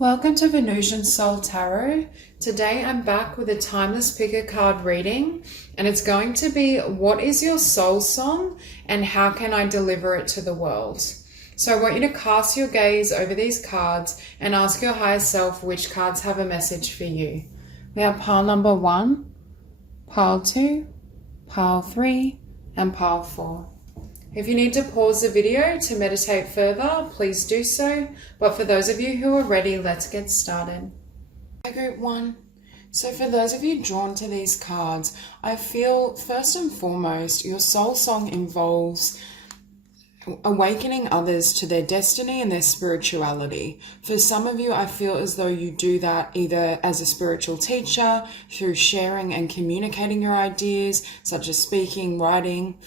Welcome to Venusian Soul Tarot. Today I'm back with a timeless pick a card reading, and it's going to be what is your soul song and how can I deliver it to the world? So I want you to cast your gaze over these cards and ask your higher self which cards have a message for you. We have pile number 1, pile 2, pile 3, and pile 4. If you need to pause the video to meditate further, please do so. But for those of you who are ready, let's get started. Group 1. So for those of you drawn to these cards, I feel first and foremost, your soul song involves awakening others to their destiny and their spirituality. For some of you, I feel as though you do that either as a spiritual teacher, through sharing and communicating your ideas, such as speaking, writing.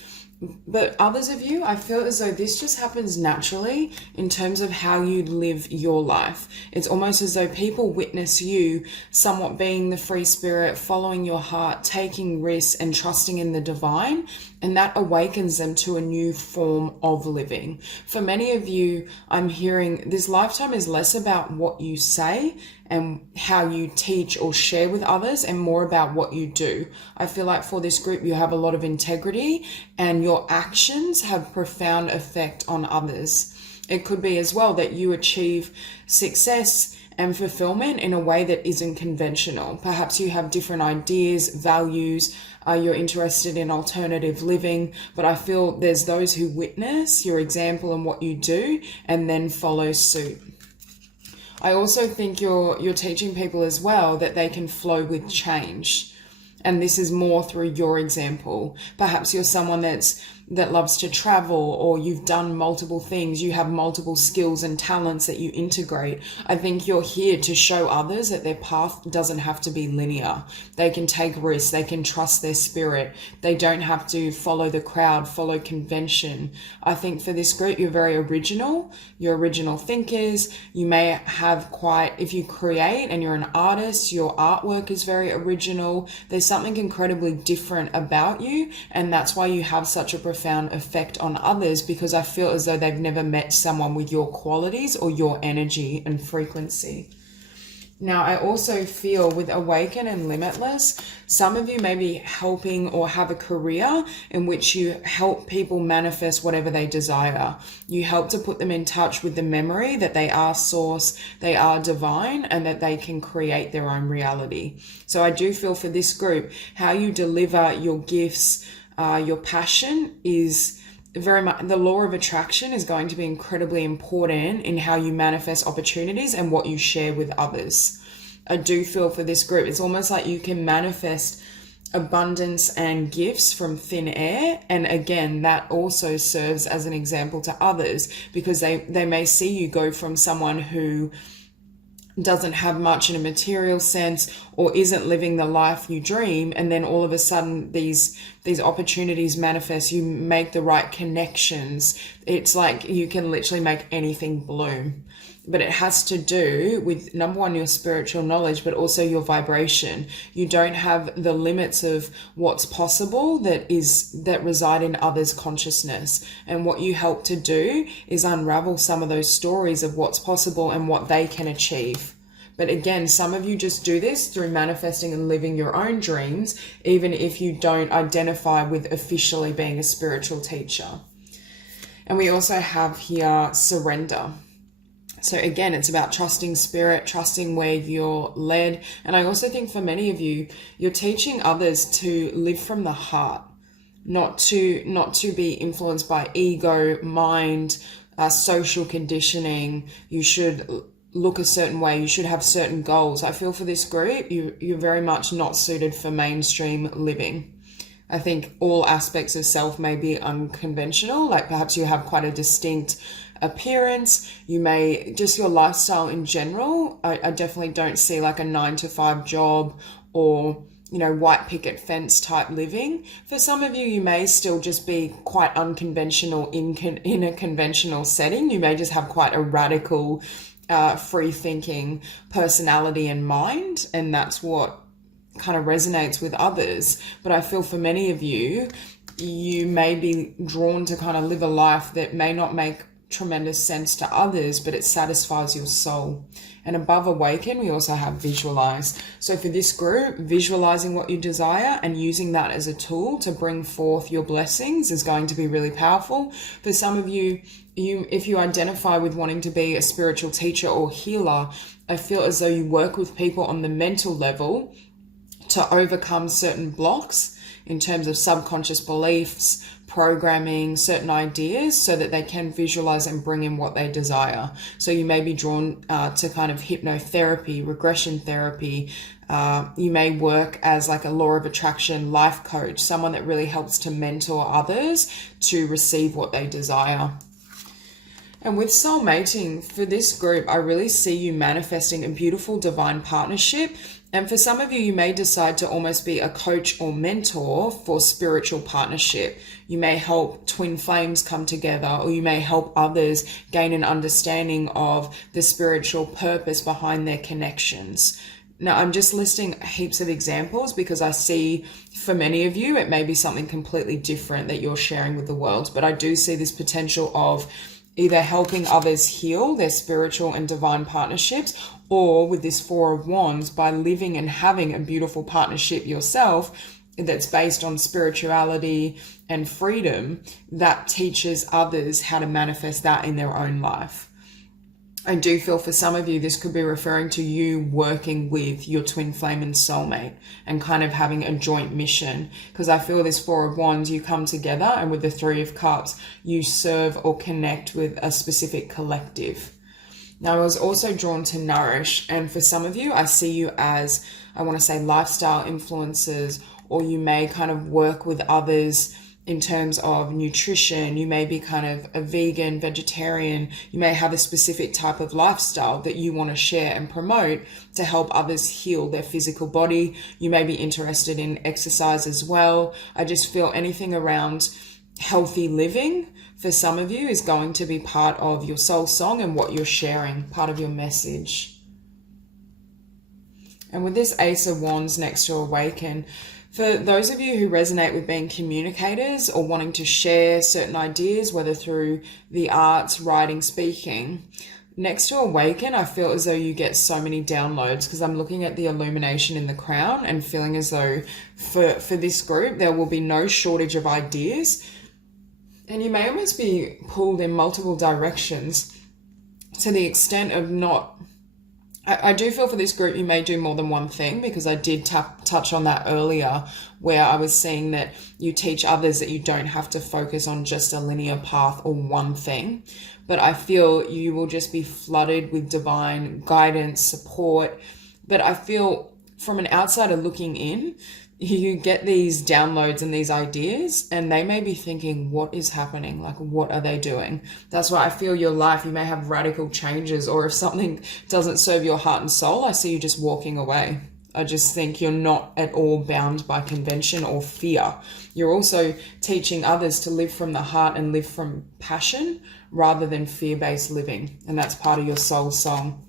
But others of you, I feel as though this just happens naturally in terms of how you live your life. It's almost as though people witness you somewhat being the free spirit, following your heart, taking risks and trusting in the divine, and that awakens them to a new form of living. For many of you, I'm hearing this lifetime is less about what you say and how you teach or share with others and more about what you do. I feel like for this group, you have a lot of integrity and your actions have profound effect on others. It could be as well that you achieve success and fulfillment in a way that isn't conventional. Perhaps you have different ideas, values, you're interested in alternative living, but I feel there's those who witness your example and what you do and then follow suit. I also think you're teaching people as well that they can flow with change. And this is more through your example. Perhaps you're someone that loves to travel, or you've done multiple things. You have multiple skills and talents that you integrate. I think you're here to show others that their path doesn't have to be linear. They can take risks. They can trust their spirit. They don't have to follow the crowd, follow convention. I think for this group, you're very original. You're original thinkers. You may have if you create and you're an artist, your artwork is very original. There's something incredibly different about you, and that's why you have such a profound effect on others, because I feel as though they've never met someone with your qualities or your energy and frequency. Now, I also feel with Awaken and Limitless, some of you may be helping or have a career in which you help people manifest whatever they desire. You help to put them in touch with the memory that they are source, they are divine, and that they can create their own reality. So I do feel for this group, how you deliver your gifts, your passion is very much, the law of attraction is going to be incredibly important in how you manifest opportunities and what you share with others. I do feel for this group, it's almost like you can manifest abundance and gifts from thin air. And again, that also serves as an example to others, because they may see you go from someone who doesn't have much in a material sense or isn't living the life you dream, and then all of a sudden these opportunities manifest. You make the right connections. It's like you can literally make anything bloom. But it has to do with, number one, your spiritual knowledge, but also your vibration. You don't have the limits of what's possible that reside in others' consciousness. And what you help to do is unravel some of those stories of what's possible and what they can achieve. But again, some of you just do this through manifesting and living your own dreams, even if you don't identify with officially being a spiritual teacher. And we also have here surrender. So again, it's about trusting spirit, trusting where you're led. And I also think for many of you, you're teaching others to live from the heart, not to be influenced by ego, mind, social conditioning. You should look a certain way. You should have certain goals. I feel for this group, you're very much not suited for mainstream living. I think all aspects of self may be unconventional, like perhaps you have quite a distinct appearance. You may, just your lifestyle in general, I definitely don't see like a 9-to-5 job or, white picket fence type living. For some of you, you may still just be quite unconventional in a conventional setting. You may just have quite a radical, free-thinking personality and mind, and that's what kind of resonates with others. But I feel for many of you, you may be drawn to kind of live a life that may not make tremendous sense to others, but it satisfies your soul. And above awaken, we also have visualize. So for this group, visualizing what you desire and using that as a tool to bring forth your blessings is going to be really powerful. For some of you, if you identify with wanting to be a spiritual teacher or healer, I feel as though you work with people on the mental level to overcome certain blocks in terms of subconscious beliefs, programming, certain ideas, so that they can visualize and bring in what they desire. So you may be drawn to kind of hypnotherapy, regression therapy. You may work as like a law of attraction life coach, someone that really helps to mentor others to receive what they desire. And with soul mating, for this group, I really see you manifesting a beautiful divine partnership. And for some of you, you may decide to almost be a coach or mentor for spiritual partnership. You may help twin flames come together, or you may help others gain an understanding of the spiritual purpose behind their connections. Now, I'm just listing heaps of examples because I see for many of you, it may be something completely different that you're sharing with the world. But I do see this potential of either helping others heal their spiritual and divine partnerships, or with this Four of Wands, by living and having a beautiful partnership yourself that's based on spirituality and freedom that teaches others how to manifest that in their own life. I do feel for some of you, this could be referring to you working with your twin flame and soulmate and kind of having a joint mission. Because I feel this Four of Wands, you come together, and with the Three of Cups, you serve or connect with a specific collective. Now, I was also drawn to nourish. And for some of you, I see you as, I want to say, lifestyle influencers, or you may kind of work with others in terms of nutrition. You may be kind of a vegan, vegetarian. You may have a specific type of lifestyle that you want to share and promote to help others heal their physical body. You may be interested in exercise as well. I just feel anything around healthy living for some of you is going to be part of your soul song and what you're sharing, part of your message. And with this Ace of Wands next to Awaken, for those of you who resonate with being communicators or wanting to share certain ideas, whether through the arts, writing, speaking, next to Awaken, I feel as though you get so many downloads, because I'm looking at the illumination in the crown and feeling as though for this group, there will be no shortage of ideas. And you may almost be pulled in multiple directions to the extent of not... I do feel for this group, you may do more than one thing, because I did touch on that earlier, where I was seeing that you teach others that you don't have to focus on just a linear path or one thing. But I feel you will just be flooded with divine guidance, support. But I feel from an outsider looking in, you get these downloads and these ideas, and they may be thinking, what is happening? Like, what are they doing? That's why I feel your life, you may have radical changes, or if something doesn't serve your heart and soul, I see you just walking away. I just think you're not at all bound by convention or fear. You're also teaching others to live from the heart and live from passion rather than fear-based living. And that's part of your soul song.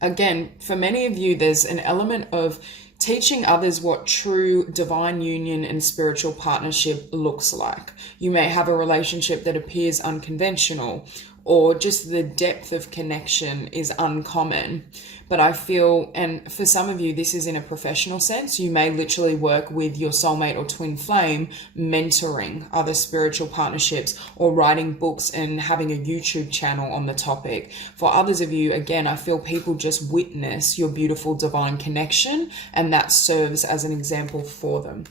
Again, for many of you, there's an element of teaching others what true divine union and spiritual partnership looks like. You may have a relationship that appears unconventional, or just the depth of connection is uncommon. But I feel, and for some of you, this is in a professional sense, you may literally work with your soulmate or twin flame, mentoring other spiritual partnerships, or writing books and having a YouTube channel on the topic. For others of you, again, I feel people just witness your beautiful divine connection, and that serves as an example for them.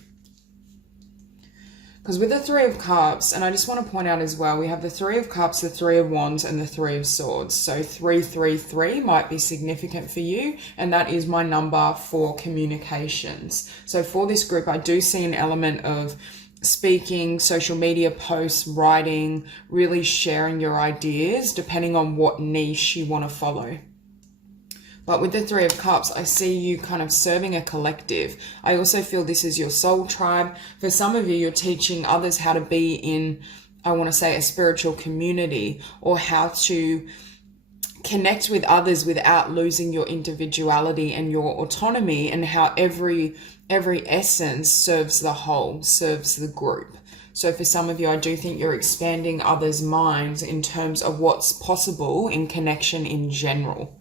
Because with the Three of Cups, and I just want to point out as well, we have the Three of Cups, the Three of Wands, and the Three of Swords. So 333 might be significant for you, and that is my number for communications. So for this group, I do see an element of speaking, social media posts, writing, really sharing your ideas, depending on what niche you want to follow. But with the Three of Cups, I see you kind of serving a collective. I also feel this is your soul tribe. For some of you, you're teaching others how to be in, I want to say, a spiritual community, or how to connect with others without losing your individuality and your autonomy, and how every essence serves the whole, serves the group. So for some of you, I do think you're expanding others' minds in terms of what's possible in connection in general.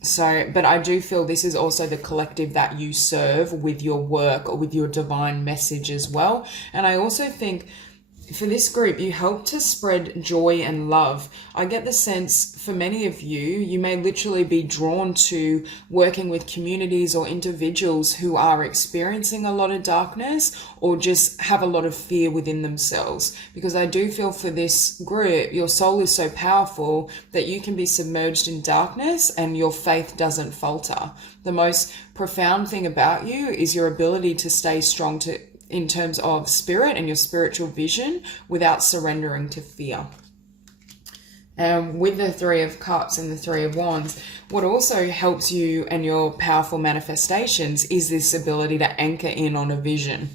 So, but I do feel this is also the collective that you serve with your work or with your divine message as well. And I also think for this group, you help to spread joy and love. I get the sense for many of you, you may literally be drawn to working with communities or individuals who are experiencing a lot of darkness or just have a lot of fear within themselves. Because I do feel for this group, your soul is so powerful that you can be submerged in darkness and your faith doesn't falter. The most profound thing about you is your ability to stay strong in terms of spirit and your spiritual vision without surrendering to fear. And with the Three of Cups and the Three of Wands, what also helps you and your powerful manifestations is this ability to anchor in on a vision.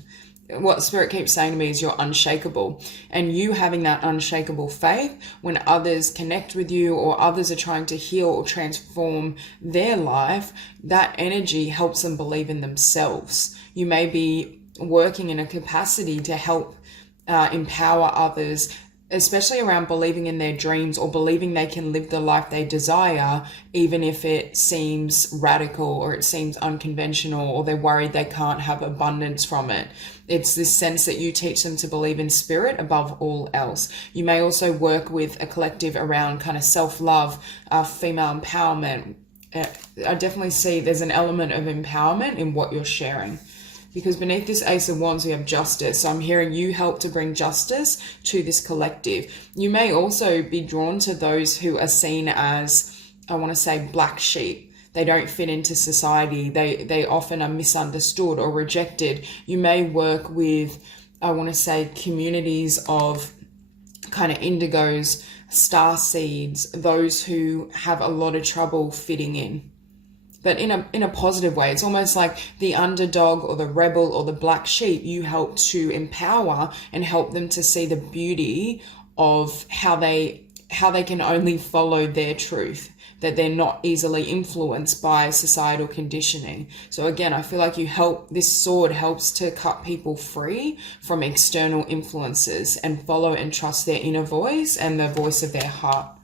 What Spirit keeps saying to me is you're unshakable, and you having that unshakable faith when others connect with you or others are trying to heal or transform their life, that energy helps them believe in themselves. You may be working in a capacity to help empower others, especially around believing in their dreams or believing they can live the life they desire, even if it seems radical or it seems unconventional or they're worried they can't have abundance from it. It's this sense that you teach them to believe in spirit above all else. You may also work with a collective around kind of self-love, female empowerment. I definitely see there's an element of empowerment in what you're sharing. Because beneath this Ace of Wands, we have justice. So I'm hearing you help to bring justice to this collective. You may also be drawn to those who are seen as, I want to say, black sheep. They don't fit into society. They often are misunderstood or rejected. You may work with, I want to say, communities of kind of indigos, star seeds, those who have a lot of trouble fitting in. But in a positive way. It's almost like the underdog or the rebel or the black sheep. You help to empower and help them to see the beauty of how they can only follow their truth, that they're not easily influenced by societal conditioning. So again, I feel like this sword helps to cut people free from external influences and follow and trust their inner voice and the voice of their heart.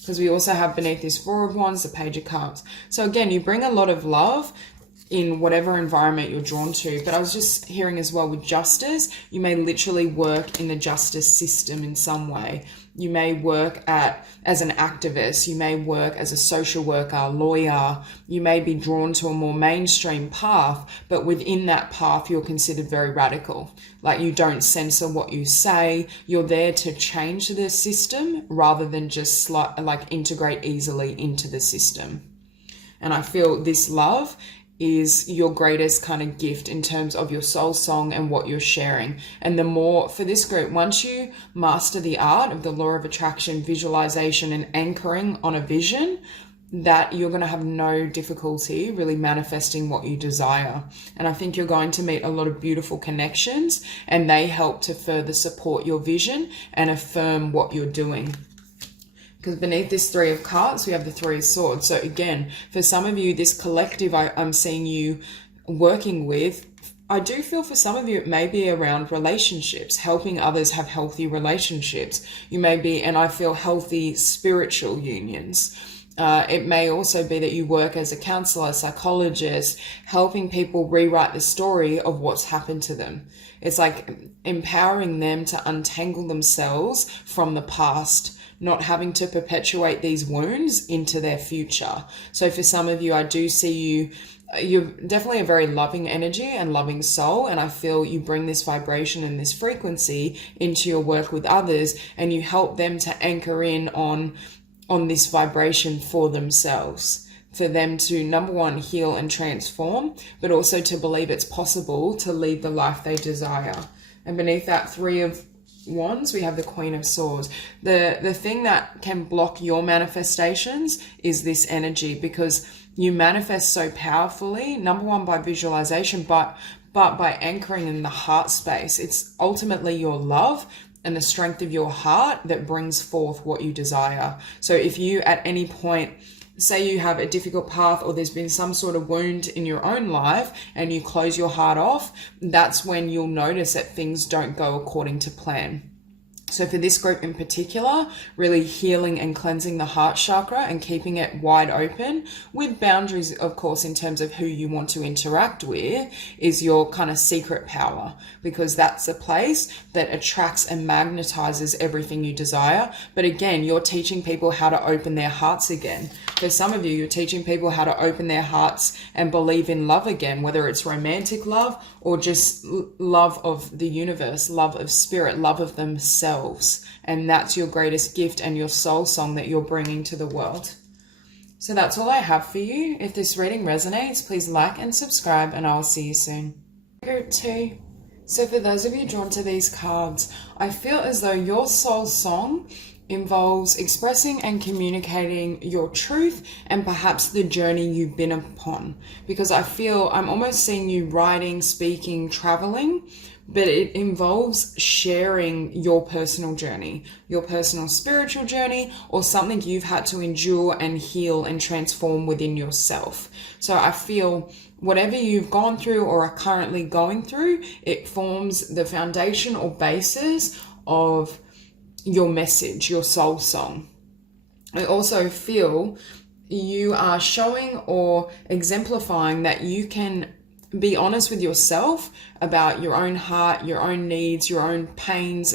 Because we also have beneath this Four of Wands, the Page of Cups. So again, you bring a lot of love in whatever environment you're drawn to. But I was just hearing as well with justice, you may literally work in the justice system in some way. You may work as an activist. You may work as a social worker, lawyer. You may be drawn to a more mainstream path, but within that path, you're considered very radical. Like you don't censor what you say. You're there to change the system rather than just integrate easily into the system. And I feel this love is your greatest kind of gift in terms of your soul song and what you're sharing. And the more for this group, once you master the art of the law of attraction, visualization, and anchoring on a vision, that you're going to have no difficulty really manifesting what you desire. And I think you're going to meet a lot of beautiful connections, and they help to further support your vision and affirm what you're doing. Because beneath this Three of Cups, we have the Three of Swords. So again, for some of you, this collective I'm seeing you working with, I do feel for some of you, it may be around relationships, helping others have healthy relationships. You may be, and I feel, healthy spiritual unions. It may also be that you work as a counselor, psychologist, helping people rewrite the story of what's happened to them. It's like empowering them to untangle themselves from the past, not having to perpetuate these wounds into their future. So for some of you, I do see you're definitely a very loving energy and loving soul. And I feel you bring this vibration and this frequency into your work with others, and you help them to anchor in on this vibration for themselves, for them to, number one, heal and transform, but also to believe it's possible to lead the life they desire. And beneath that Three of Wands, we have the Queen of Swords. The thing that can block your manifestations is this energy, because you manifest so powerfully, number one, by visualization, but by anchoring in the heart space. It's ultimately your love and the strength of your heart that brings forth what you desire. So if you at any point say you have a difficult path or there's been some sort of wound in your own life and you close your heart off, that's when you'll notice that things don't go according to plan. So for this group in particular, really healing and cleansing the heart chakra and keeping it wide open with boundaries, of course, in terms of who you want to interact with, is your kind of secret power, because that's a place that attracts and magnetizes everything you desire. But again, you're teaching people how to open their hearts again. For some of you, you're teaching people how to open their hearts and believe in love again, whether it's romantic love or just love of the universe, love of spirit, love of themselves. And that's your greatest gift and your soul song that you're bringing to the world. So that's all I have for you. If this reading resonates, please like and subscribe, and I'll see you soon. Group 2. So for those of you drawn to these cards, I feel as though your soul song involves expressing and communicating your truth and perhaps the journey you've been upon. Because I feel I'm almost seeing you writing, speaking, traveling, but it involves sharing your personal journey, your personal spiritual journey, or something you've had to endure and heal and transform within yourself. So I feel whatever you've gone through or are currently going through, it forms the foundation or basis of your message, your soul song. I also feel you are showing or exemplifying that you can be honest with yourself about your own heart, your own needs, your own pain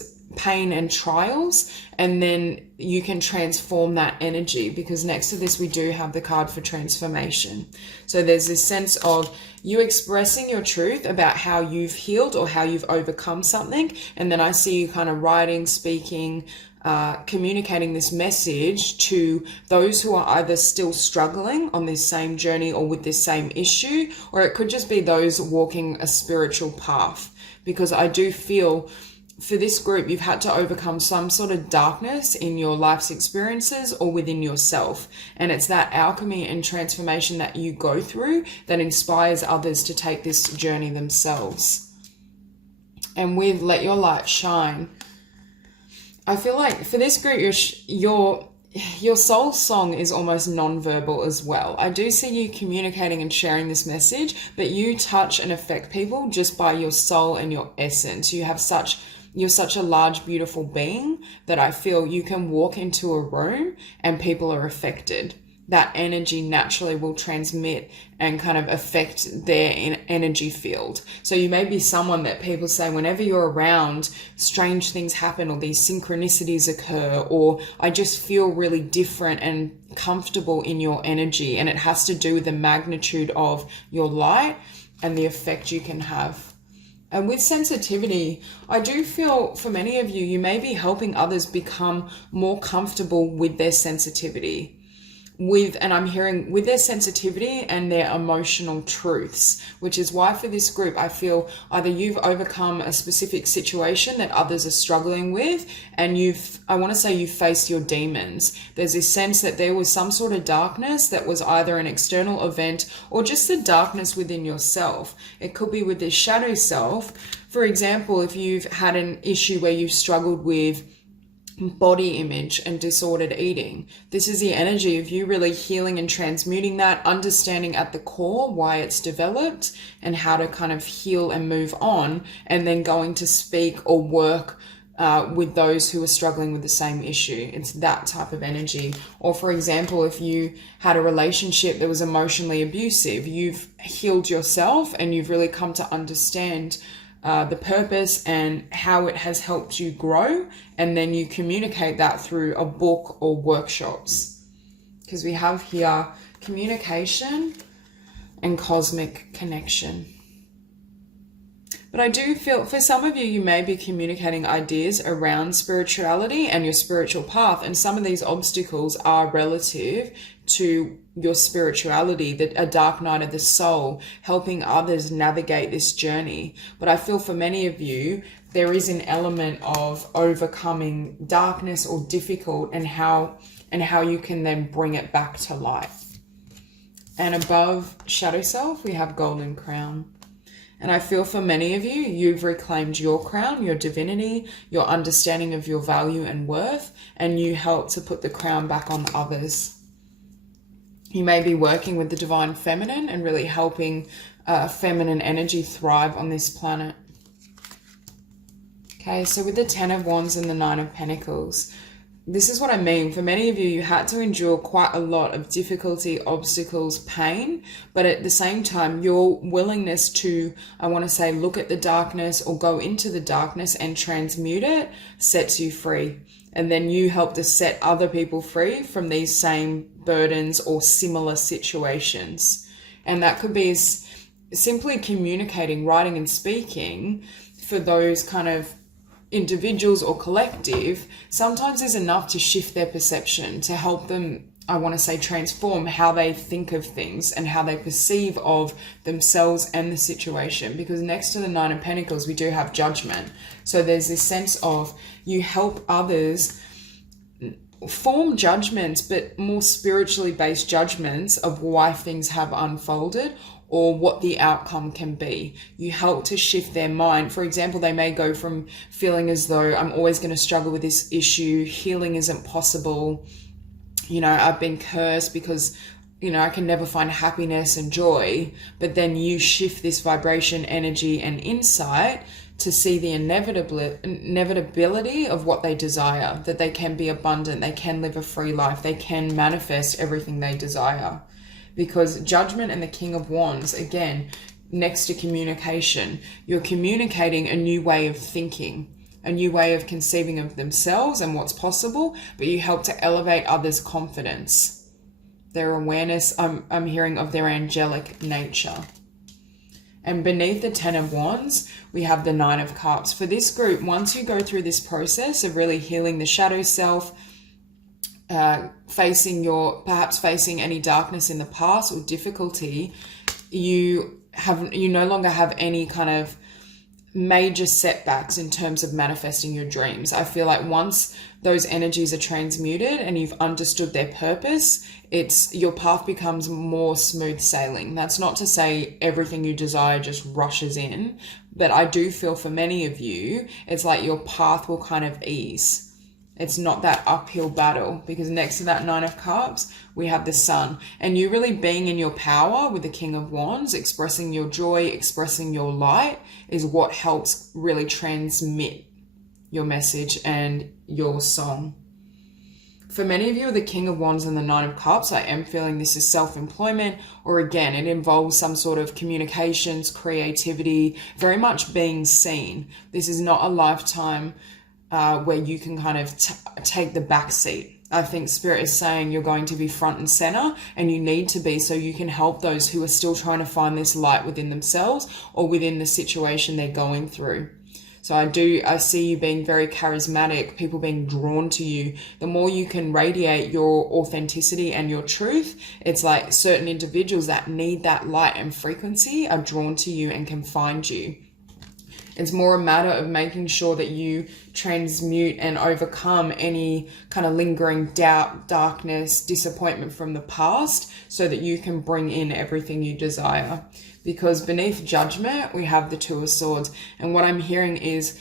and trials, and then you can transform that energy, because next to this we do have the card for transformation. So there's this sense of you expressing your truth about how you've healed or how you've overcome something, and then I see you kind of writing, speaking, communicating this message to those who are either still struggling on this same journey or with this same issue, or it could just be those walking a spiritual path. Because I do feel for this group, you've had to overcome some sort of darkness in your life's experiences or within yourself. And it's that alchemy and transformation that you go through that inspires others to take this journey themselves. And with Let Your Light Shine, I feel like for this group, your soul song is almost non-verbal as well. I do see you communicating and sharing this message, but you touch and affect people just by your soul and your essence. You're such a large, beautiful being that I feel you can walk into a room and people are affected. That energy naturally will transmit and kind of affect their energy field. So you may be someone that people say whenever you're around, strange things happen or these synchronicities occur, or I just feel really different and comfortable in your energy. And it has to do with the magnitude of your light and the effect you can have. And with sensitivity, I do feel for many of you, you may be helping others become more comfortable with their sensitivity. And I'm hearing with their sensitivity and their emotional truths, which is why for this group, I feel either you've overcome a specific situation that others are struggling with, and I want to say you've faced your demons. There's this sense that there was some sort of darkness that was either an external event or just the darkness within yourself. It could be with this shadow self. For example, if you've had an issue where you've struggled with body image and disordered eating, this is the energy of you really healing and transmuting that, understanding at the core why it's developed and how to kind of heal and move on, and then going to speak or work with those who are struggling with the same issue. It's that type of energy. Or for example, if you had a relationship that was emotionally abusive, you've healed yourself and you've really come to understand the purpose and how it has helped you grow, and then you communicate that through a book or workshops. Because we have here communication and cosmic connection. But I do feel for some of you, you may be communicating ideas around spirituality and your spiritual path, and some of these obstacles are relative to your spirituality, a dark night of the soul, helping others navigate this journey. But I feel for many of you, there is an element of overcoming darkness or difficult, and how you can then bring it back to light. And above shadow self, we have golden crown. And I feel for many of you, you've reclaimed your crown, your divinity, your understanding of your value and worth, and you help to put the crown back on others. You may be working with the divine feminine and really helping feminine energy thrive on this planet. Okay, so with the Ten of Wands and the Nine of Pentacles, this is what I mean. For many of you, you had to endure quite a lot of difficulty, obstacles, pain, but at the same time, your willingness to, I want to say, look at the darkness or go into the darkness and transmute it sets you free. And then you help to set other people free from these same burdens or similar situations. And that could be simply communicating, writing and speaking for those kind of individuals or collective sometimes is enough to shift their perception, to help them, I want to say, transform how they think of things and how they perceive of themselves and the situation. Because next to the Nine of Pentacles, we do have judgment. So there's this sense of you help others form judgments, but more spiritually based judgments of why things have unfolded or what the outcome can be. You help to shift their mind. For example, they may go from feeling as though I'm always going to struggle with this issue, healing isn't possible, you know, I've been cursed because, you know, I can never find happiness and joy. But then you shift this vibration, energy and insight to see the inevitability of what they desire, that they can be abundant, they can live a free life, they can manifest everything they desire. Because judgment and the King of Wands, again, next to communication, you're communicating a new way of thinking, a new way of conceiving of themselves and what's possible, but you help to elevate others' confidence, their awareness, I'm hearing, of their angelic nature. And beneath the Ten of Wands, we have the Nine of Cups. For this group, once you go through this process of really healing the shadow self, perhaps facing any darkness in the past or difficulty, you no longer have any kind of major setbacks in terms of manifesting your dreams. I feel like once those energies are transmuted and you've understood their purpose, your path becomes more smooth sailing. That's not to say everything you desire just rushes in, but I do feel for many of you, it's like your path will kind of ease. It's not that uphill battle, because next to that Nine of Cups, we have the Sun. And you really being in your power with the King of Wands, expressing your joy, expressing your light, is what helps really transmit your message and your song. For many of you, the King of Wands and the Nine of Cups, I am feeling this is self-employment, or again, it involves some sort of communications, creativity, very much being seen. This is not a lifetime where you can kind of take the back seat. I think Spirit is saying you're going to be front and center, and you need to be, so you can help those who are still trying to find this light within themselves or within the situation they're going through. So I see you being very charismatic, people being drawn to you. The more you can radiate your authenticity and your truth, it's like certain individuals that need that light and frequency are drawn to you and can find you. It's more a matter of making sure that you transmute and overcome any kind of lingering doubt, darkness, disappointment from the past, so that you can bring in everything you desire. Because beneath judgment, we have the Two of Swords. And what I'm hearing is,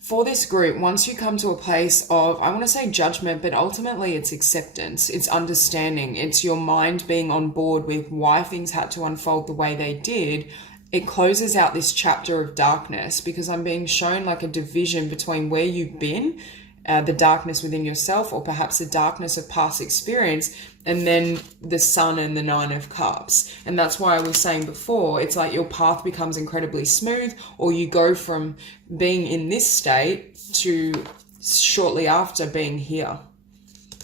for this group, once you come to a place of, I want to say judgment, but ultimately it's acceptance, it's understanding, it's your mind being on board with why things had to unfold the way they did, it closes out this chapter of darkness, because I'm being shown like a division between where you've been, the darkness within yourself, or perhaps the darkness of past experience, and then the Sun and the Nine of Cups. And that's why I was saying before, it's like your path becomes incredibly smooth, or you go from being in this state to shortly after being here.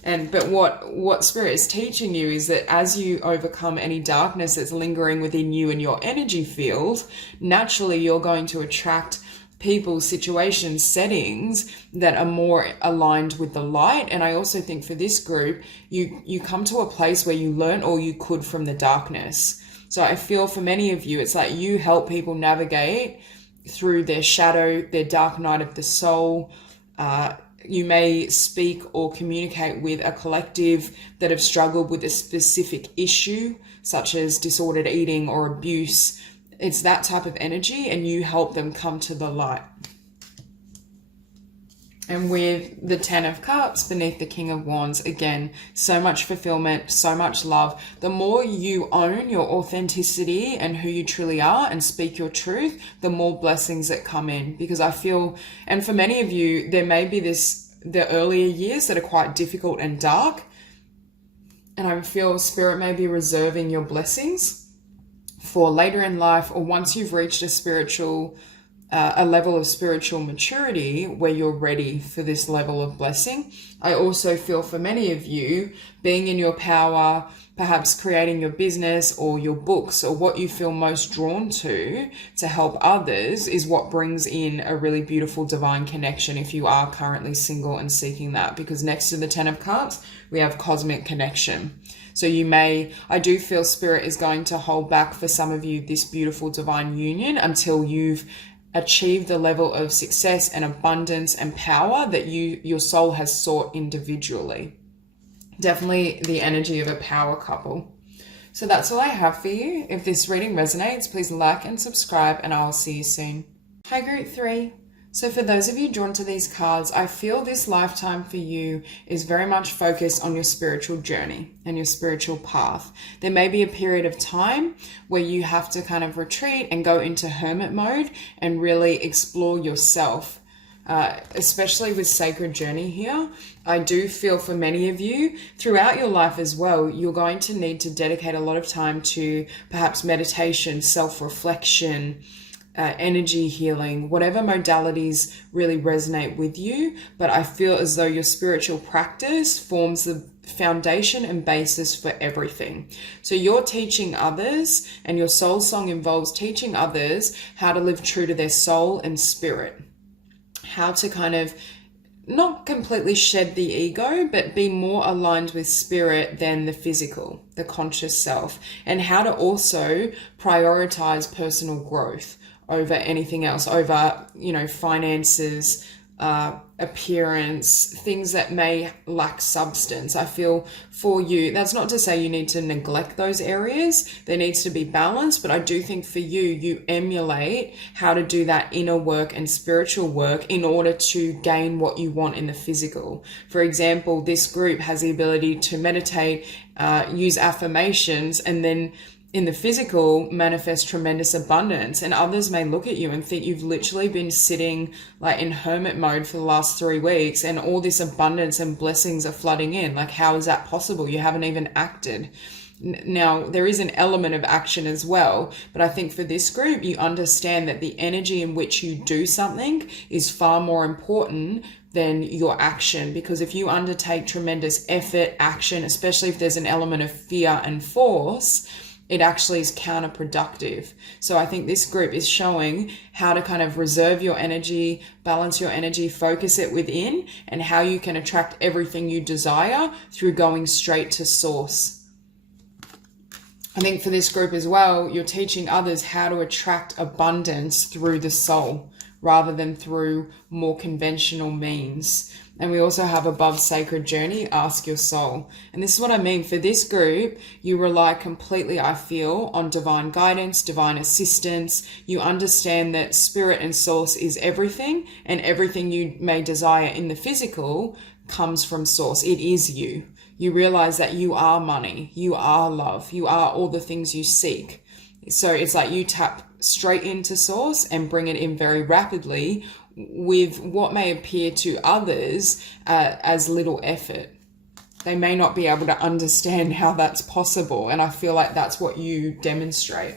But what Spirit is teaching you is that as you overcome any darkness that's lingering within you and your energy field, naturally you're going to attract people, situations, settings that are more aligned with the light. And I also think for this group, you come to a place where you learn all you could from the darkness. So I feel for many of you, it's like you help people navigate through their shadow, their dark night of the soul. You may speak or communicate with a collective that have struggled with a specific issue, such as disordered eating or abuse. It's that type of energy, and you help them come to the light. And with the 10 of Cups beneath the King of Wands, again, so much fulfillment, so much love. The more you own your authenticity and who you truly are and speak your truth, the more blessings that come in. Because I feel, and for many of you, there may be the earlier years that are quite difficult and dark. And I feel Spirit may be reserving your blessings for later in life, or once you've reached a level of spiritual maturity where you're ready for this level of blessing. I also feel for many of you, being in your power, perhaps creating your business or your books or what you feel most drawn to help others is what brings in a really beautiful divine connection if you are currently single and seeking that. Because next to the 10 of Cups, we have cosmic connection. So I do feel Spirit is going to hold back for some of you this beautiful divine union until you've achieve the level of success and abundance and power that your soul has sought individually. Definitely the energy of a power couple. So that's all I have for you. If this reading resonates, please like and subscribe, and I'll see you soon. Hi, Group 3. So for those of you drawn to these cards, I feel this lifetime for you is very much focused on your spiritual journey and your spiritual path. There may be a period of time where you have to kind of retreat and go into hermit mode and really explore yourself, especially with sacred journey here. I do feel for many of you throughout your life as well, you're going to need to dedicate a lot of time to perhaps meditation, self-reflection, energy healing, whatever modalities really resonate with you. But I feel as though your spiritual practice forms the foundation and basis for everything. So you're teaching others, and your soul song involves teaching others how to live true to their soul and spirit, how to kind of not completely shed the ego, but be more aligned with spirit than the physical, the conscious self, and how to also prioritize personal growth over anything else, over, finances, appearance, things that may lack substance. I feel for you, that's not to say you need to neglect those areas. There needs to be balance, but I do think for you emulate how to do that inner work and spiritual work in order to gain what you want in the physical. For example, this group has the ability to meditate, use affirmations, and then in the physical manifest tremendous abundance. And others may look at you and think you've literally been sitting like in hermit mode for the last 3 weeks and all this abundance and blessings are flooding in. Like, how is that possible? You haven't even acted. Now, there is an element of action as well, but I think for this group, you understand that the energy in which you do something is far more important than your action. Because if you undertake tremendous effort, action, especially if there's an element of fear and force, it actually is counterproductive. So I think this group is showing how to kind of reserve your energy, balance your energy, focus it within, and how you can attract everything you desire through going straight to source. I think for this group as well, you're teaching others how to attract abundance through the soul rather than through more conventional means. And we also have above sacred journey, ask your soul. And this is what I mean. For this group, you rely completely, I feel, on divine guidance, divine assistance. You understand that spirit and source is everything, and everything you may desire in the physical comes from source. It is you. You realize that you are money, you are love, you are all the things you seek. So it's like you tap straight into source and bring it in very rapidly with what may appear to others as little effort. They may not be able to understand how that's possible, and I feel like that's what you demonstrate.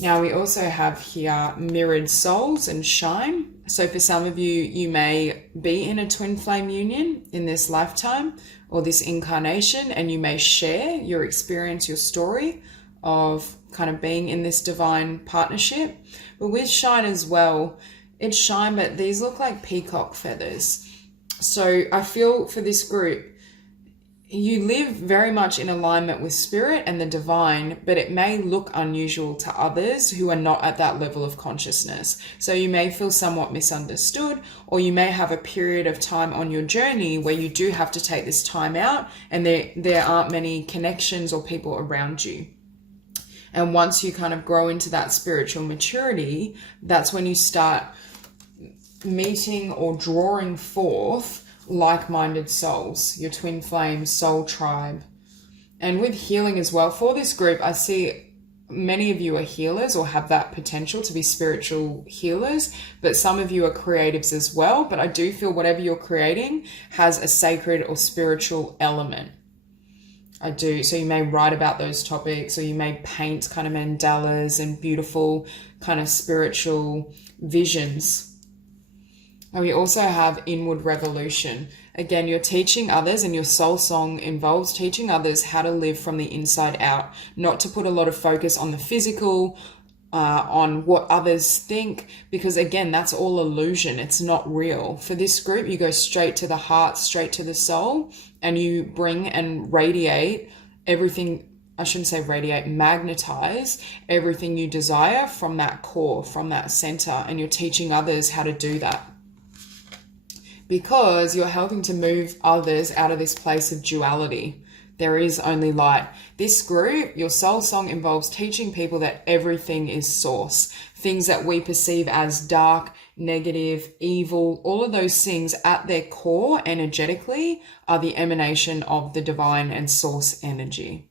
Now we also have here mirrored souls and shine. So for some of you, you may be in a twin flame union in this lifetime or this incarnation, and you may share your experience, your story of kind of being in this divine partnership. But with shine as well, it's shine, but these look like peacock feathers. So I feel for this group, you live very much in alignment with spirit and the divine, but it may look unusual to others who are not at that level of consciousness. So you may feel somewhat misunderstood, or you may have a period of time on your journey where you do have to take this time out and there aren't many connections or people around you. And once you kind of grow into that spiritual maturity, that's when you start meeting or drawing forth like-minded souls, your twin flame soul tribe. And with healing as well, for this group, I see many of you are healers or have that potential to be spiritual healers, but some of you are creatives as well. But I do feel whatever you're creating has a sacred or spiritual element. I do. So you may write about those topics, or you may paint kind of mandalas and beautiful kind of spiritual visions. And we also have inward revolution. Again, you're teaching others, and your soul song involves teaching others how to live from the inside out, not to put a lot of focus on the physical, on what others think, because again, that's all illusion. It's not real. For this group, you go straight to the heart, straight to the soul, and you bring and radiate everything. I shouldn't say radiate, magnetize everything you desire from that core, from that center, and you're teaching others how to do that. Because you're helping to move others out of this place of duality. There is only light. This group, your soul song, involves teaching people that everything is source. Things that we perceive as dark, negative, evil, all of those things at their core energetically are the emanation of the divine and source energy.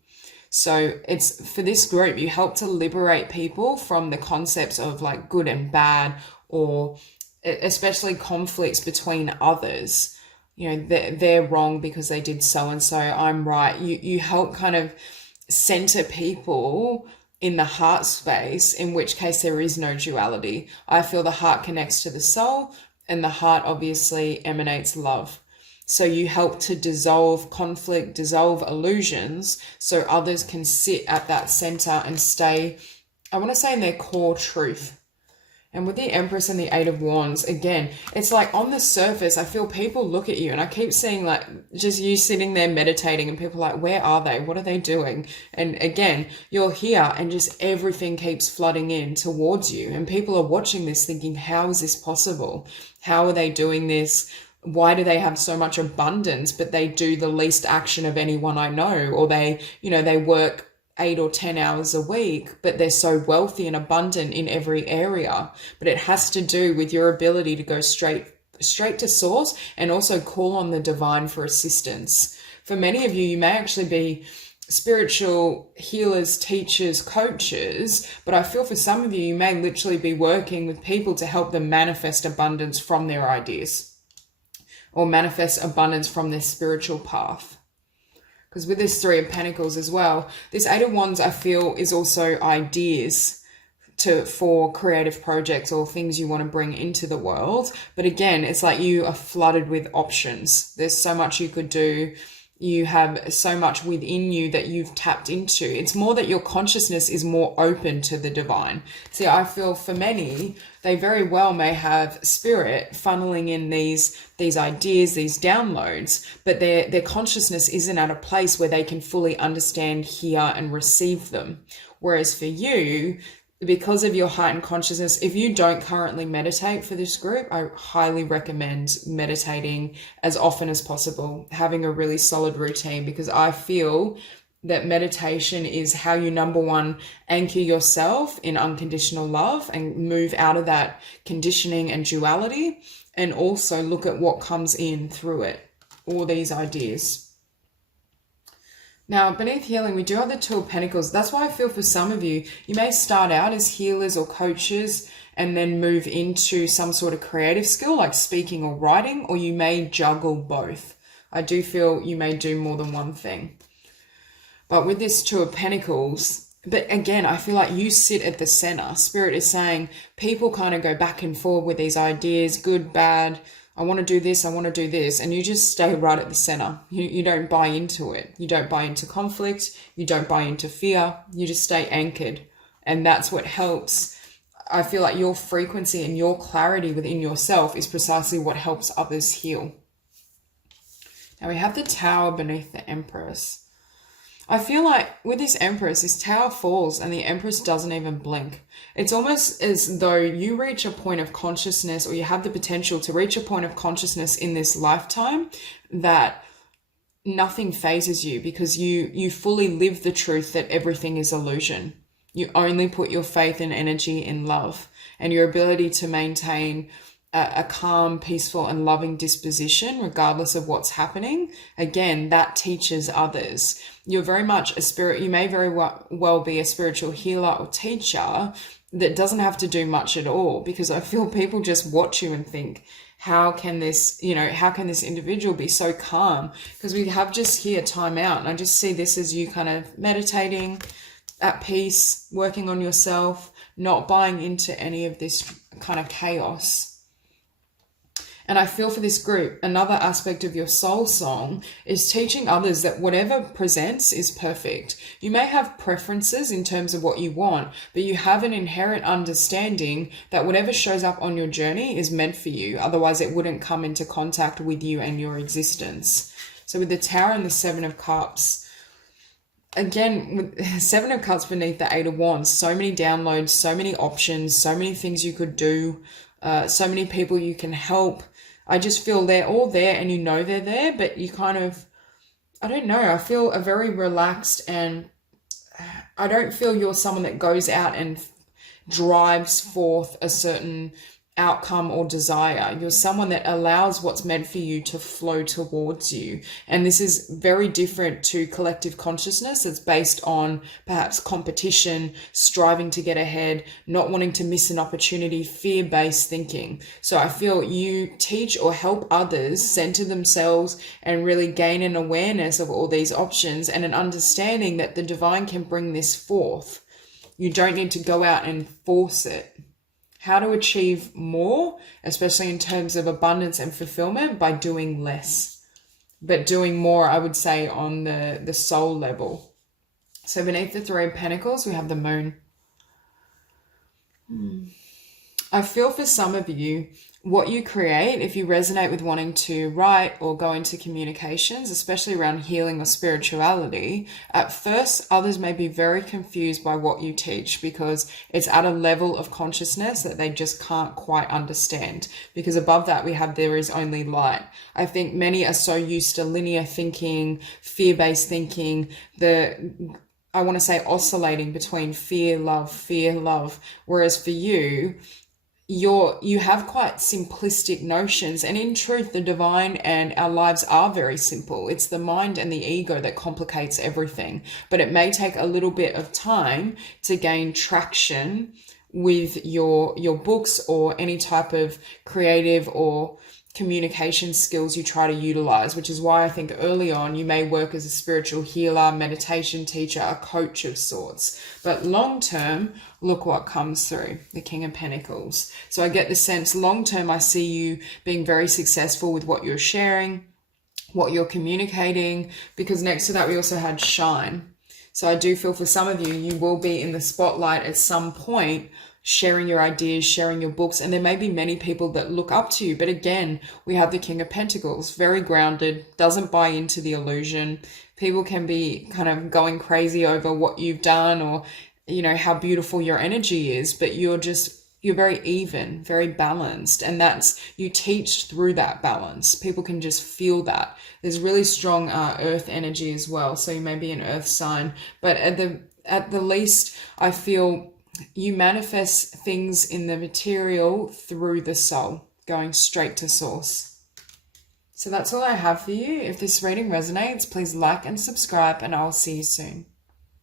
So it's for this group, you help to liberate people from the concepts of like good and bad, or especially conflicts between others. You know, they're wrong because they did so and so, I'm right. You help kind of center people in the heart space, in which case there is no duality. I feel the heart connects to the soul, and the heart obviously emanates love. So you help to dissolve conflict, dissolve illusions, so others can sit at that center and stay, I want to say, in their core truth. And with the Empress and the Eight of Wands, again, it's like on the surface, I feel people look at you, and I keep seeing like just you sitting there meditating, and people are like, where are they? What are they doing? And again, you're here, and just everything keeps flooding in towards you. And people are watching this thinking, how is this possible? How are they doing this? Why do they have so much abundance, but they do the least action of anyone I know? Or they, they work 8 or 10 hours a week, but they're so wealthy and abundant in every area. But it has to do with your ability to go straight to source, and also call on the divine for assistance. For many of you, you may actually be spiritual healers, teachers, coaches, but I feel for some of you, you may literally be working with people to help them manifest abundance from their ideas, or manifest abundance from their spiritual path. Because with this Three of Pentacles as well, this Eight of Wands, I feel, is also ideas for creative projects or things you want to bring into the world. But again, it's like you are flooded with options. There's so much you could do. You have so much within you that you've tapped into. It's more that your consciousness is more open to the divine. See, I feel for many, they very well may have spirit funneling in these ideas, these downloads, but their consciousness isn't at a place where they can fully understand, hear, and receive them. Whereas for you, because of your heightened consciousness, if you don't currently meditate for this group, I highly recommend meditating as often as possible, having a really solid routine, because I feel that meditation is how you, number one, anchor yourself in unconditional love and move out of that conditioning and duality, and also look at what comes in through it, all these ideas. Now, beneath healing, we do have the Two of Pentacles. That's why I feel for some of you, you may start out as healers or coaches and then move into some sort of creative skill like speaking or writing, or you may juggle both. I do feel you may do more than one thing. But with this Two of Pentacles, but again, I feel like you sit at the center. Spirit is saying people kind of go back and forth with these ideas, good, bad, I want to do this, I want to do this, and you just stay right at the center. You don't buy into it. You don't buy into conflict. You don't buy into fear. You just stay anchored. And that's what helps. I feel like your frequency and your clarity within yourself is precisely what helps others heal. Now we have the Tower beneath the Empress. I feel like with this Empress, this tower falls and the Empress doesn't even blink. It's almost as though you reach a point of consciousness, or you have the potential to reach a point of consciousness in this lifetime that nothing phases you, because you fully live the truth that everything is illusion. You only put your faith and energy in love, and your ability to maintain a calm, peaceful, and loving disposition, regardless of what's happening. Again, that teaches others. You're very much a spirit. You may very well be a spiritual healer or teacher that doesn't have to do much at all, because I feel people just watch you and think, how can this individual be so calm? Because we have just here time out, and I just see this as you kind of meditating, at peace, working on yourself, not buying into any of this kind of chaos. And I feel for this group, another aspect of your soul song is teaching others that whatever presents is perfect. You may have preferences in terms of what you want, but you have an inherent understanding that whatever shows up on your journey is meant for you. Otherwise, it wouldn't come into contact with you and your existence. So with the Tower and the Seven of Cups, again, with Seven of Cups beneath the Eight of Wands, so many downloads, so many options, so many things you could do, so many people you can help. I just feel they're all there and you know they're there, but you kind of, I don't know, I feel a very relaxed, and I don't feel you're someone that goes out and drives forth a certain outcome or desire. You're someone that allows what's meant for you to flow towards you. And this is very different to collective consciousness. It's based on perhaps competition, striving to get ahead, not wanting to miss an opportunity, fear-based thinking. So I feel you teach or help others center themselves and really gain an awareness of all these options and an understanding that the divine can bring this forth. You don't need to go out and force it. How to achieve more, especially in terms of abundance and fulfillment, by doing less, but doing more, I would say, on the soul level. So beneath the Three of Pentacles, we have the Moon. I feel for some of you, what you create, if you resonate with wanting to write or go into communications, especially around healing or spirituality, at first others may be very confused by what you teach because it's at a level of consciousness that they just can't quite understand. Because above that we have there is only light. I think many are so used to linear thinking, fear-based thinking, I want to say oscillating between fear, love, whereas for you, you have quite simplistic notions, and in truth the divine and our lives are very simple. It's the mind and the ego that complicates everything, but it may take a little bit of time to gain traction with your books or any type of creative or communication skills you try to utilize, which is why I think early on you may work as a spiritual healer, meditation teacher, a coach of sorts. But long term, look what comes through, the King of Pentacles. So I get the sense long term I see you being very successful with what you're sharing, what you're communicating, because next to that we also had Shine. So I do feel for some of you, you will be in the spotlight at some point, sharing your ideas, sharing your books, and there may be many people that look up to you. But again, we have the King of Pentacles, very grounded, doesn't buy into the illusion. People can be kind of going crazy over what you've done or, you know, how beautiful your energy is, but you're very even, very balanced. And you teach through that balance. People can just feel that. There's really strong earth energy as well. So you may be an earth sign, but at the least, I feel you manifest things in the material through the soul, going straight to source. So that's all I have for you. If this reading resonates, please like and subscribe, and I'll see you soon.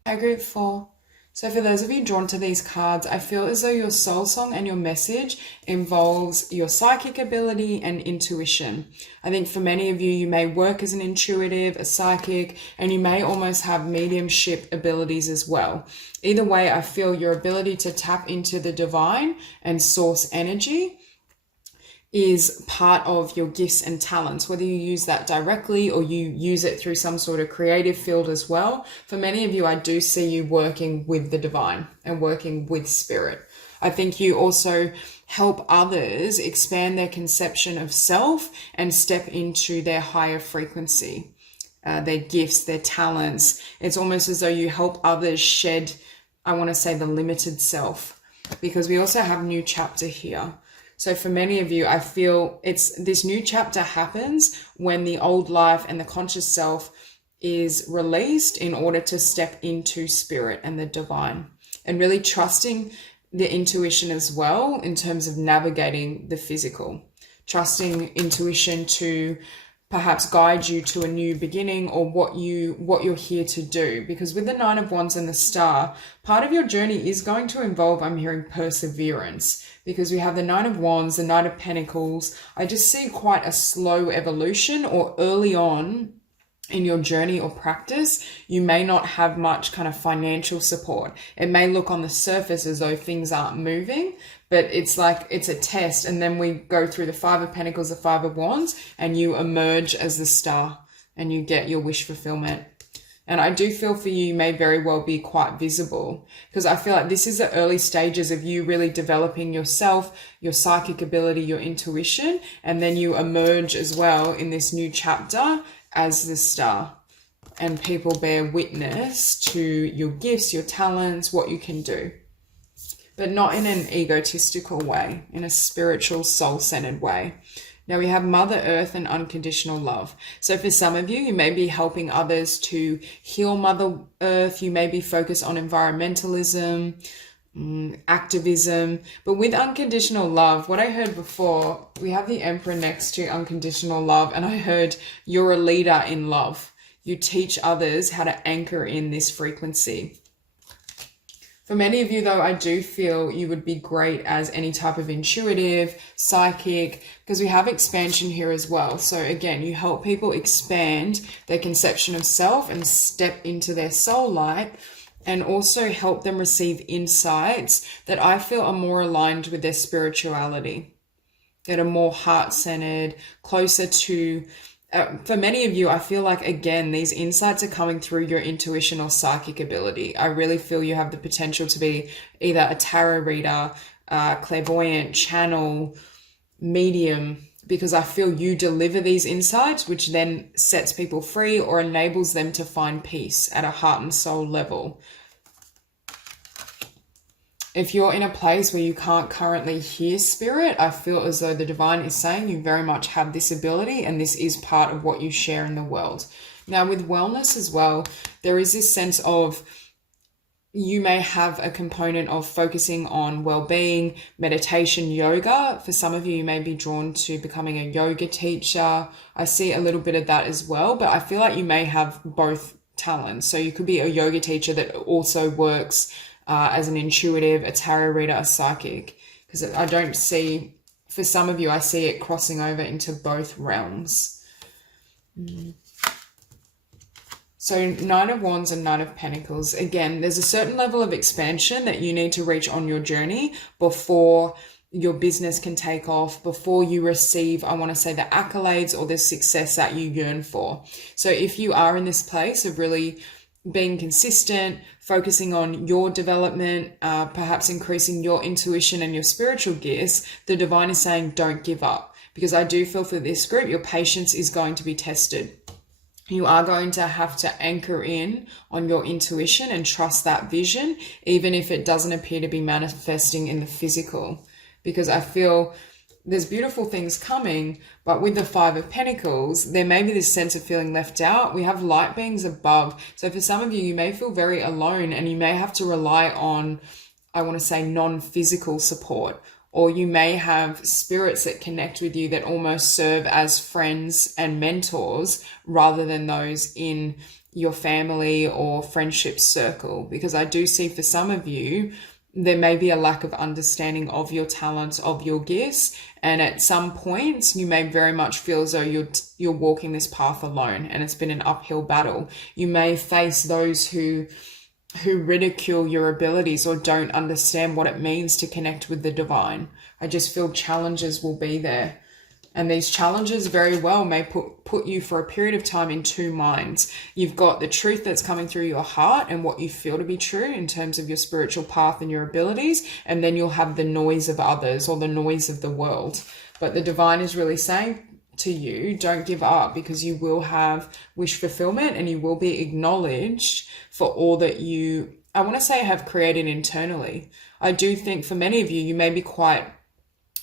Okay, group 4. So for those of you drawn to these cards, I feel as though your soul song and your message involves your psychic ability and intuition. I think for many of you, you may work as an intuitive, a psychic, and you may almost have mediumship abilities as well. Either way, I feel your ability to tap into the divine and source energy is part of your gifts and talents, whether you use that directly or you use it through some sort of creative field as well. For many of you, I do see you working with the divine and working with spirit. I think you also help others expand their conception of self and step into their higher frequency, their gifts, their talents. It's almost as though you help others shed, I want to say, the limited self, because we also have new chapter here. So for many of you, I feel this new chapter happens when the old life and the conscious self is released in order to step into spirit and the divine, and really trusting the intuition as well in terms of navigating the physical, trusting intuition to perhaps guide you to a new beginning or what you're here to do. Because with the Nine of Wands and the Star, part of your journey is going to involve, I'm hearing, perseverance, because we have the Nine of Wands, the Knight of Pentacles. I just see quite a slow evolution, or early on in your journey or practice, you may not have much kind of financial support. It may look on the surface as though things aren't moving, but it's like it's a test. And then we go through the Five of Pentacles, the Five of Wands, and you emerge as the star and you get your wish fulfillment. And I do feel for you, you may very well be quite visible, because I feel like this is the early stages of you really developing yourself, your psychic ability, your intuition, and then you emerge as well in this new chapter as the star, and people bear witness to your gifts, your talents, what you can do, but not in an egotistical way, in a spiritual, soul-centered way. Now we have Mother Earth and unconditional love. So for some of you, you may be helping others to heal Mother Earth. You may be focused on environmentalism, activism. But with unconditional love, what I heard before, we have the Emperor next to unconditional love, and I heard you're a leader in love. You teach others how to anchor in this frequency. For many of you, though, I do feel you would be great as any type of intuitive, psychic, because we have expansion here as well. So again, you help people expand their conception of self and step into their soul light, and also help them receive insights that I feel are more aligned with their spirituality, that are more heart-centered, closer to... for many of you, I feel like, again, these insights are coming through your intuition or psychic ability. I really feel you have the potential to be either a tarot reader, clairvoyant, channel, medium, because I feel you deliver these insights, which then sets people free or enables them to find peace at a heart and soul level. If you're in a place where you can't currently hear spirit, I feel as though the divine is saying you very much have this ability, and this is part of what you share in the world. Now with wellness as well, there is this sense of you may have a component of focusing on well-being, meditation, yoga. For some of you, you may be drawn to becoming a yoga teacher. I see a little bit of that as well, but I feel like you may have both talents. So you could be a yoga teacher that also works as an intuitive, a tarot reader, a psychic, because I don't see, for some of you, I see it crossing over into both realms. So Nine of Wands and Nine of Pentacles, again, there's a certain level of expansion that you need to reach on your journey before your business can take off, before you receive, I want to say, the accolades or the success that you yearn for. So if you are in this place of really being consistent, focusing on your development, perhaps increasing your intuition and your spiritual gifts, the divine is saying don't give up, because I do feel for this group, your patience is going to be tested. You are going to have to anchor in on your intuition and trust that vision, even if it doesn't appear to be manifesting in the physical, because I feel there's beautiful things coming, but with the Five of Pentacles, there may be this sense of feeling left out. We have light beings above. So for some of you, you may feel very alone, and you may have to rely on, I want to say, non-physical support, or you may have spirits that connect with you that almost serve as friends and mentors rather than those in your family or friendship circle. Because I do see for some of you, there may be a lack of understanding of your talents, of your gifts, and at some points you may very much feel as though you're walking this path alone, and it's been an uphill battle. You may face those who ridicule your abilities or don't understand what it means to connect with the divine. I just feel challenges will be there. And these challenges very well may put you for a period of time in two minds. You've got the truth that's coming through your heart and what you feel to be true in terms of your spiritual path and your abilities. And then you'll have the noise of others or the noise of the world. But the divine is really saying to you, don't give up, because you will have wish fulfillment and you will be acknowledged for all that you, I want to say, have created internally. I do think for many of you, you may be quite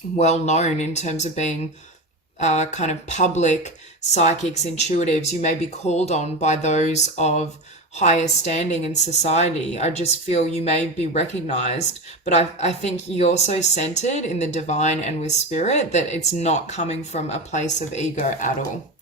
well known in terms of being kind of public psychics, intuitives. You may be called on by those of higher standing in society. I just feel you may be recognized, but I think you're so centered in the divine and with spirit that it's not coming from a place of ego at all.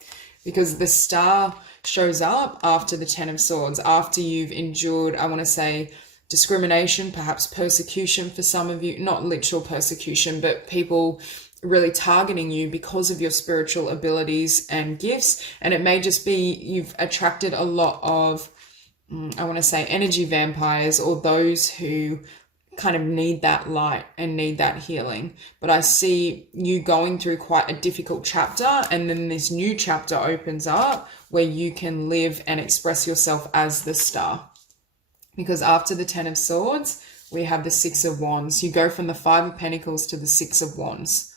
Because the star shows up after the Ten of Swords, after you've endured, I want to say, discrimination, perhaps persecution for some of you, not literal persecution, but people really targeting you because of your spiritual abilities and gifts. And it may just be you've attracted a lot of, I want to say, energy vampires, or those who kind of need that light and need that healing. But I see you going through quite a difficult chapter, and then this new chapter opens up where you can live and express yourself as the star. Because after the Ten of Swords, we have the Six of Wands. You go from the Five of Pentacles to the Six of Wands.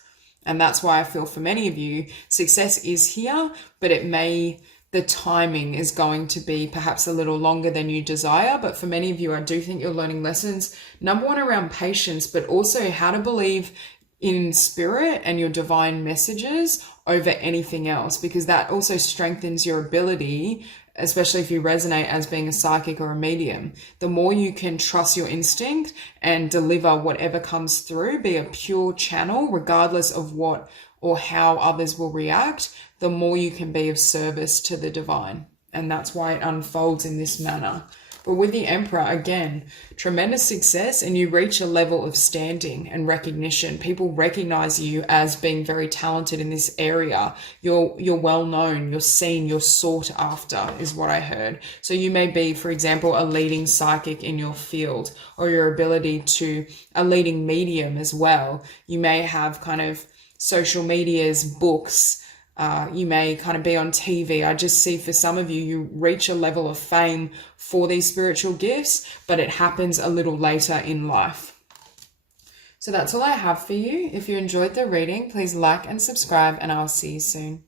And that's why I feel for many of you, success is here, but the timing is going to be perhaps a little longer than you desire. But for many of you, I do think you're learning lessons. Number one, around patience, but also how to believe in spirit and your divine messages over anything else, because that also strengthens your ability, especially if you resonate as being a psychic or a medium. The more you can trust your instinct and deliver whatever comes through, be a pure channel, regardless of what or how others will react, the more you can be of service to the divine. And that's why it unfolds in this manner. But with the Emperor, again, tremendous success, and you reach a level of standing and recognition. People recognize you as being very talented in this area. You're well known, you're seen, you're sought after, is what I heard. So you may be, for example, a leading psychic in your field, or your ability to a leading medium as well. You may have kind of social medias, books, you may kind of be on TV. I just see for some of you, you reach a level of fame for these spiritual gifts, but it happens a little later in life. So that's all I have for you. If you enjoyed the reading, please like and subscribe, and I'll see you soon.